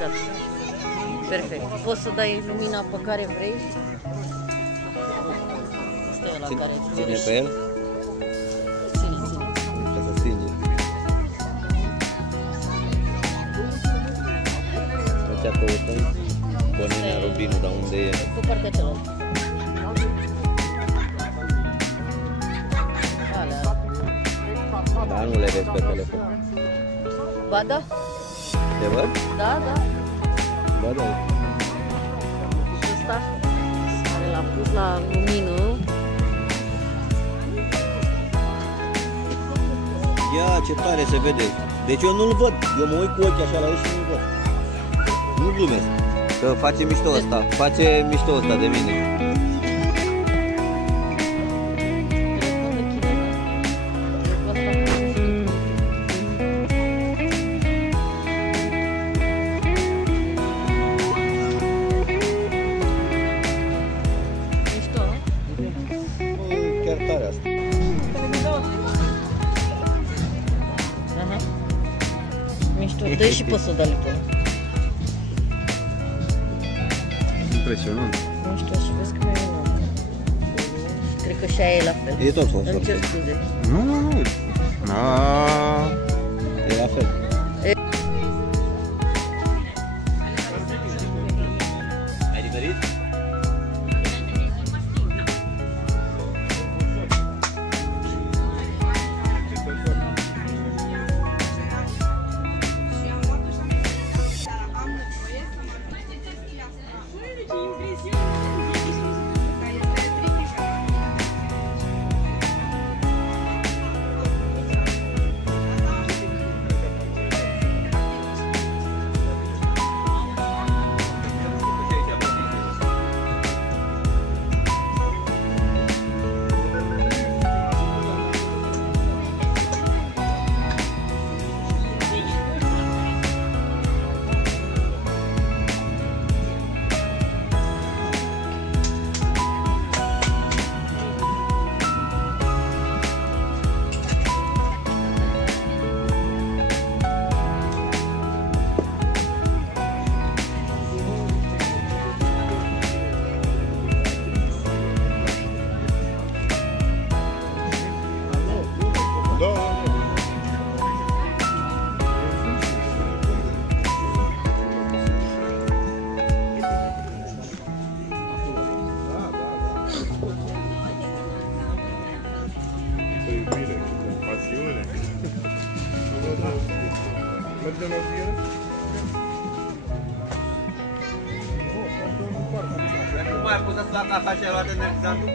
gata. Perfect. Poți să dai lumina pe care vrei. Asta e ăla care ține pe el? Ține. Trebuie să stinge. Aici căutăm Bonenea Rubinul, dar unde e? Pe partea cealaltă. Da, nu le vezi pe telefon. Ba da. Te văd? Da. Ba da. Și ăsta care l-am pus la lumină. Ia, ce tare se vede. Deci eu nu-l văd. Eu mă uit cu ochii așa la el și nu-l văd. Nu glumesc. Că face mișto ăsta. Face mișto ăsta de mine. Chiar tare asta. Mișto. Dă și pe sodalitul. Impresionant. Mișto și vezi că e unul. Cred că și aia e la fel. E tot fosfor. Îmi cer scuze. Nu. E la fel. Ai nimerit? Mergem la ziere? Nu mai puteți la casa și luat energizantul?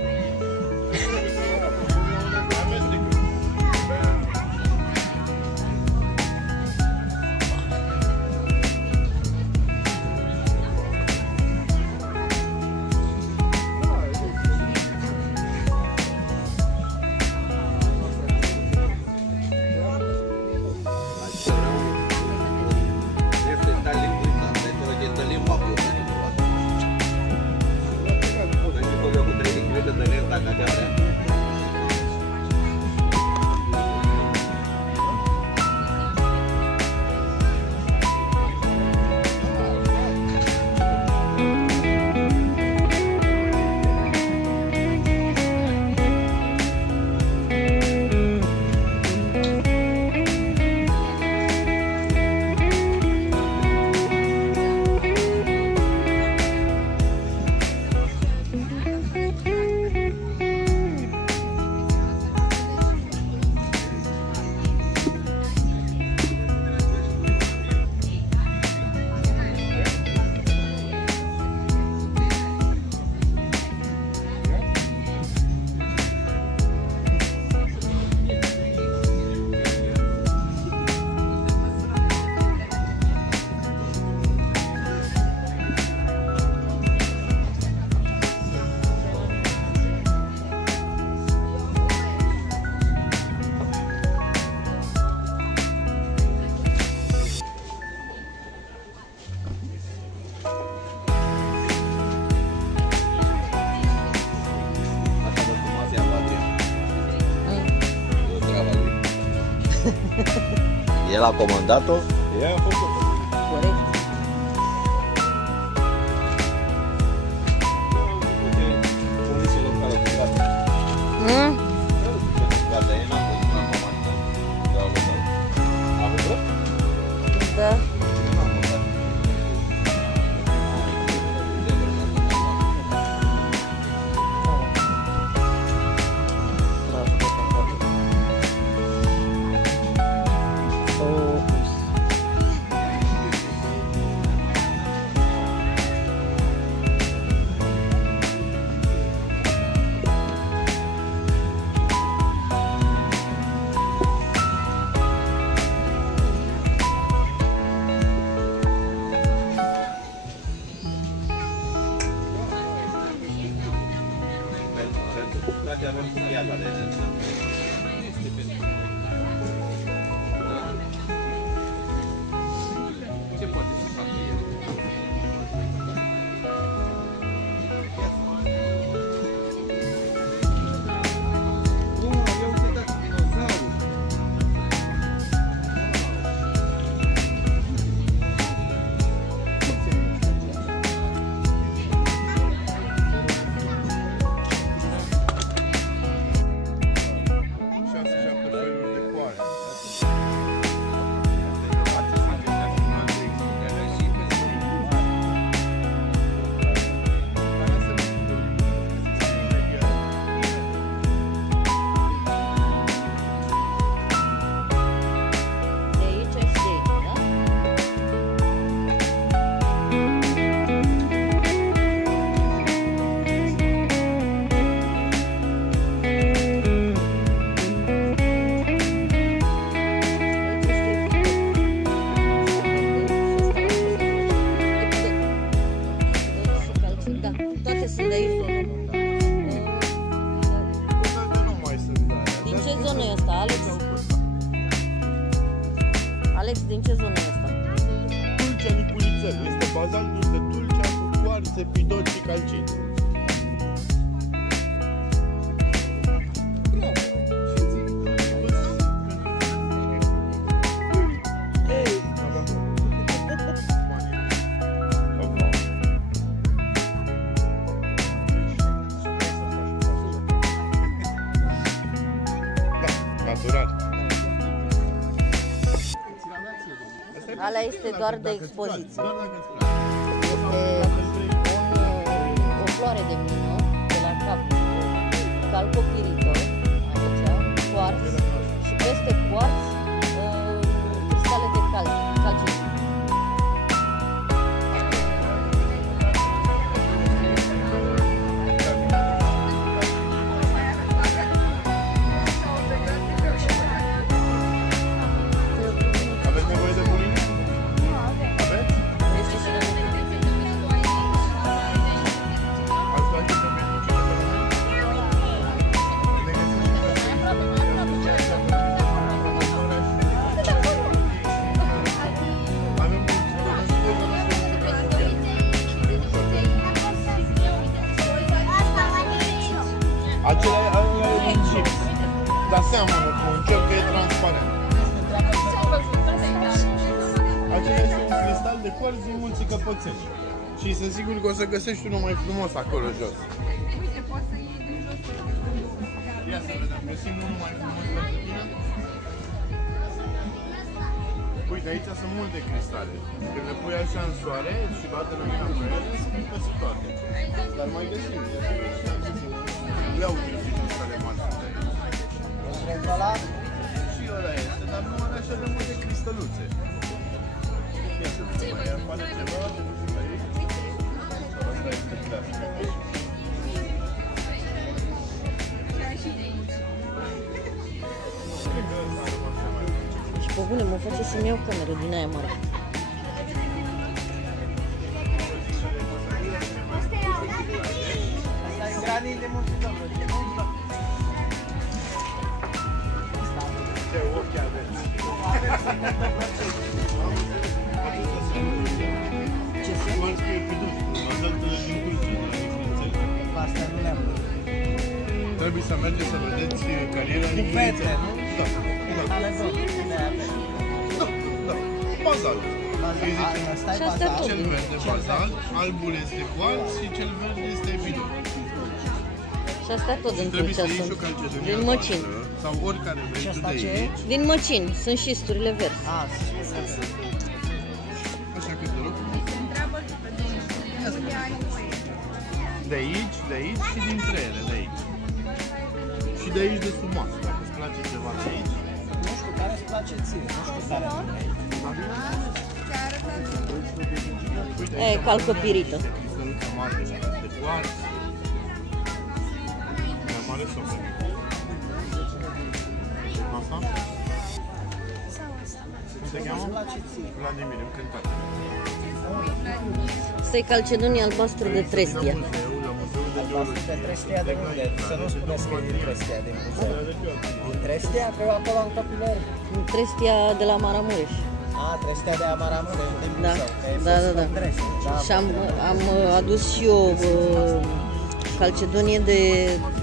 El a comandat-o? Ea a făcut-o. Corect. Frate, avem cuiata de exemplu. Ce poate să facă el? Eu uitați dinozauri. Alex, din ce zonă e asta? Tulcea Niculițel. Este bazaltul de Tulcea cu coarțe, pidot și calcit. Natural. Ala este doar de expoziție. Este o floare de mină de la cap, calcopirito, aici, cuarț și peste cuarț cristale de calcit. Acela e un chips. Dar seamănă cu un gel că e transparent. Acela este un cristal de cuarț din Munții Căpățeni. Și sunt sigur că o să găsești unul mai frumos acolo jos. Uite, poți să iei din jos. Ia să vedem, găsim unul mai frumos pentru tine. Uite, aici sunt multe cristale. Când le pui așa în soare și bate lumina pe ele, se schimbă toate. Dar mai găsim. Ia uite ce cristale mari sunt aici. Și ăla este, dar nu are așa de multe cristăluțe. Ia să vedem, mai apare ceva aici. Asta este clar. Și pe bune, mă face să-mi iau cameră din aia mare. Ce ochi aveți? Ce sunt? Cuarț pe pidot, bazaltele din Tulcea. Asta nu le-am văzut. Trebuie să mergeți să vedeți cariera Niculițel. Da, da. Ale două, le avem. Da, bazalt. Asta e Și asta bazalt. tot. Cel verde bazalt, albul este cuarț și cel verde este pidot. Și astea tot din Trebuie să Tulcea iei și o sunt. calcedonie Din măcini. albastră sau oricare vrei Și tu asta de ce e? aici. Din măcini, sunt șisturile verzi. A, Așa că te rog. Întreabă-l pe domnul unde ai voie. De aici și dintre ele, de aici. Și de aici de sub masă, dacă îți place ceva de aici. nu știu care îți place ție, nu știu care dintre ei. Ți-a arătat. Uite, E, calcopirită. Crisăluța mare de cuarț. Mai mare socă. Asta? Cum se cheamă? Îți place ție. Vladimir, încântat. Asta e calcedonie albastru de Trestia. La muzeul de albastru de Trestia de unde? Să nu spuneți că e din Trestia, din Buzău. Din Trestia? Că eu acolo am copilări. Trestia de la Maramureș. A, Trestia de Maramureș, din Da, Buzău. da. Și am adus și eu calcedonie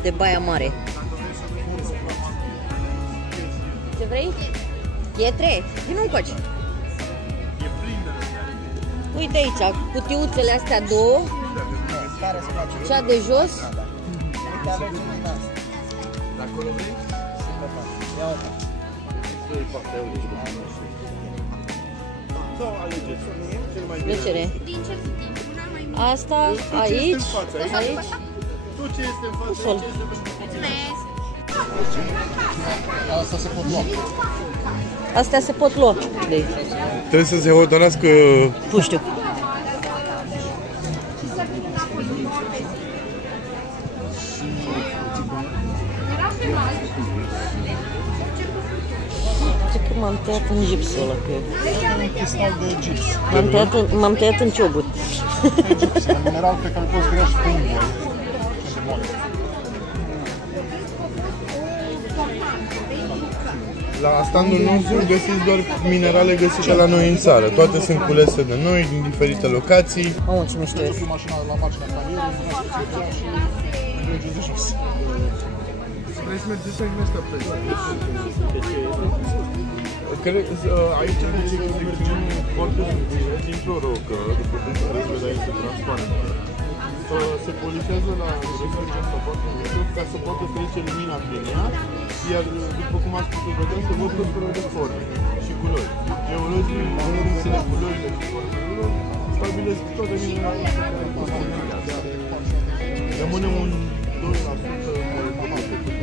de Baia Mare. Ce vrei? Pietre? Vino încoace. Uite aici, cutiuțele astea două, Care îți place? cea de jos. Uite, aveți din asta. Acolo vrei? Ia uite. Sau alegeți. Cel mai bine. Plăcere. Din ce cutii? Una mai mică. Asta, aici, aici. Tot ce este în față, Sol. ce este pentru Mulțumesc! Asta se pot lua. Astea se pot lua de aici. Trebuie să se hotărască. Nu știu. Ce că m-am tăiat în gipsul ăla cu el. Cristal de gips. M-am tăiat în ciobut. Gips, un mineral pe care poți grea și pe unghie. La standul nostru găsiți doar minerale găsite la noi în țară. Toate sunt culese de noi, din diferite locații. Mamă, ce mișto e. Cu mașina la marginea carierei, și mergeți de jos. Vrei să mergeți în ăsta pe aici are secțiuni foarte subțire, dintr-o rocă, după cum puteți vedea, este transparentă. Se polisează la restul asta foarte mult, ca să poată trece lumina prin ea, iar după cum ați putut vedea, se văd tot felul de forme și culori. Geologii, analizele culorile și formelor, stabilesc toate mineralele pe care pot să rămâne un 2% mai mult decât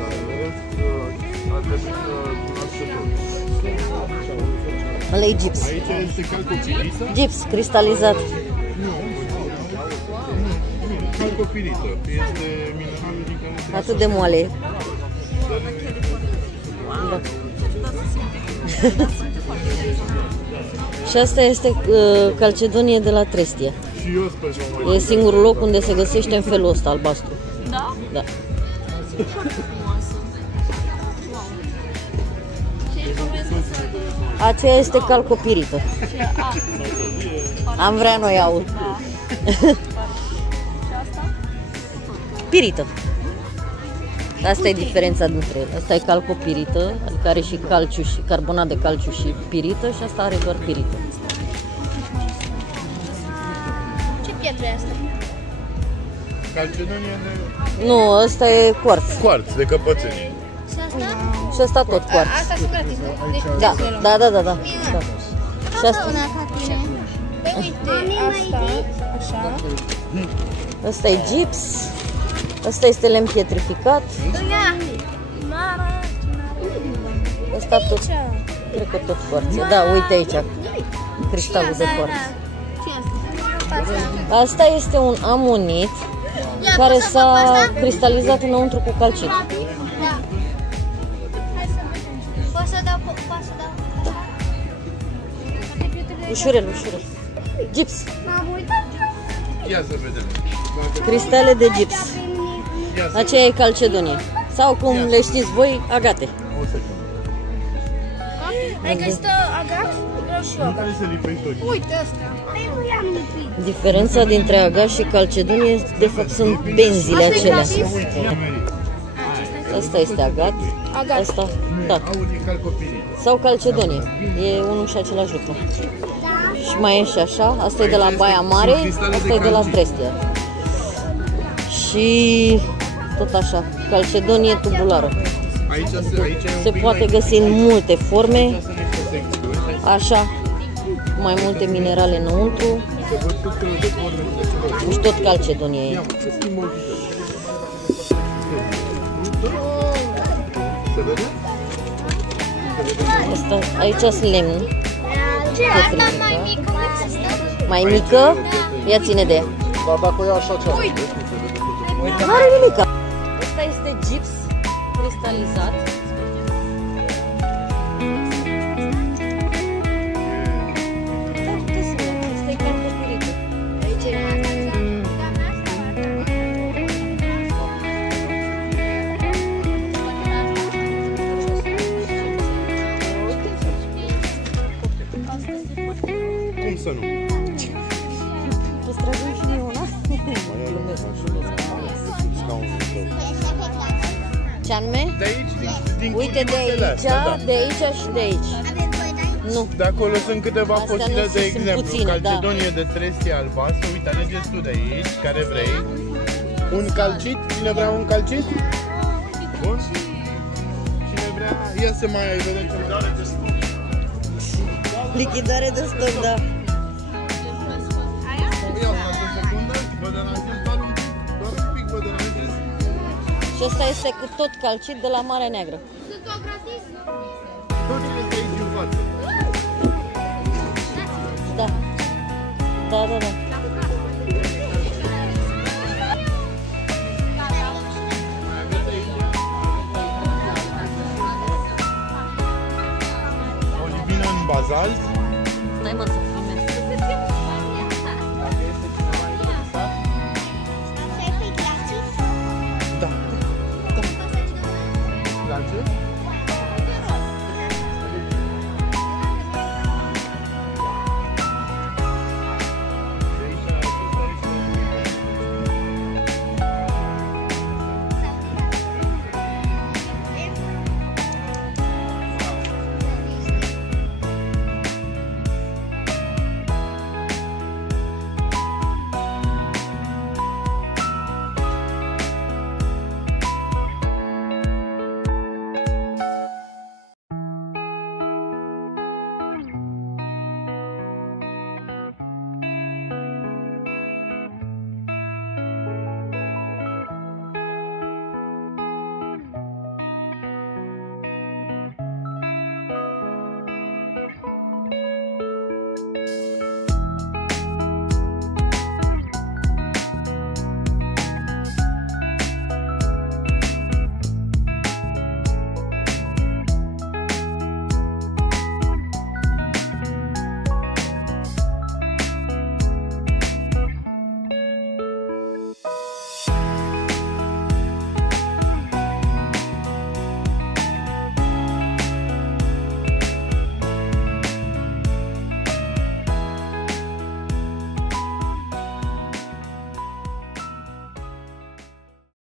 dar în rest ar trebui să cunoați tot. Ăla-i gips. Aici este calcopirită. Gips cristalizat. Calcopirită. Este mineralul din care se Atât de moale. Da. Și asta este calcedonie de la Trestia. Și eu sper să mă E singurul loc unde se găsește în felul ăsta, albastru. Da? Da. Aceea este calcopirită. Am vrea noi aur. Pirită. Asta e diferența dintre ele. Asta e calcopirită, adică are și calciu și carbonat de calciu și pirită, și asta are doar pirită. Ce pietre e asta? calcedonie de Nu, ăsta e cuarț. quarț, de căpățenie. Și asta? Și asta tot cuarț. Asta sunt gratis, nu? Deci Da, da. Și Asta asta, una ca tine. Păi uite, asta, așa. ăsta e gips. Ăsta este lemn pietrificat. Ia! Mama! Ăsta tot, cred că tot cuarț. Da, uite aici, cristalul de cuarț. Ce asta? Asta este un amonit care s-a cristalizat înăuntru cu calcit. Da. Hai să vedem. Poți să dau, Ușurel. Gips. M-am uitat. Ia să vedem. Cristale de gips. Ia să Aceea e calcedonie. Sau cum le știți voi, agate. o secundă. Ai găsit agat? Vreau și eu Nu agat. trebuie să lipești tot. Uite asta. Păi nu i-am lipit. Diferența dintre agat și calcedonie, de fapt, sunt benzile acelea. Asta este agat. Asta, da. Aur e calcopirit. Sau calcedonie. E unul și același lucru. Și mai e și așa. Asta e de la Baia Mare, asta e de la Trestia. Și tot așa, calcedonie tubulară. Aici e un Se pic poate mai- găsi în multe forme, Aici sunt niște secțiuni. așa, mai multe minerale înăuntru, Se văd tot felul de forme și de culori. și tot calcedonie e. Ia mă, să schimb un pic. Se vede? Asta, aici sunt lemn, Ce? Asta mai mică nu există? mai mică, ia ține de ea. Dar dacă o ia așa ce are? Nu are nimic. Asta este gips cristalizat. Da, puteți să vedem. Asta e calcopirită. Aici e asta. Ce anume? De aici, din Uite, de cutimele aici, astea, da. de aici și de aici. Nu. De acolo sunt câteva Astea fosile, nu de sunt exemplu, puține, calcedonie de trestie albastră. Uite, alegeți tu de aici, care vrei. Un calcit? Cine vrea un calcit? Bun. Cine vrea, ia să mai vedem ce mai de stoc. Lichidare de stoc, da. Ia o secundă, vă deranjez doar un pic vă deranjez. Și ăsta este cu tot calcit de la Marea Neagră. Tot ce este aici în față. Da. Da, da, da. Olivină în bazalt.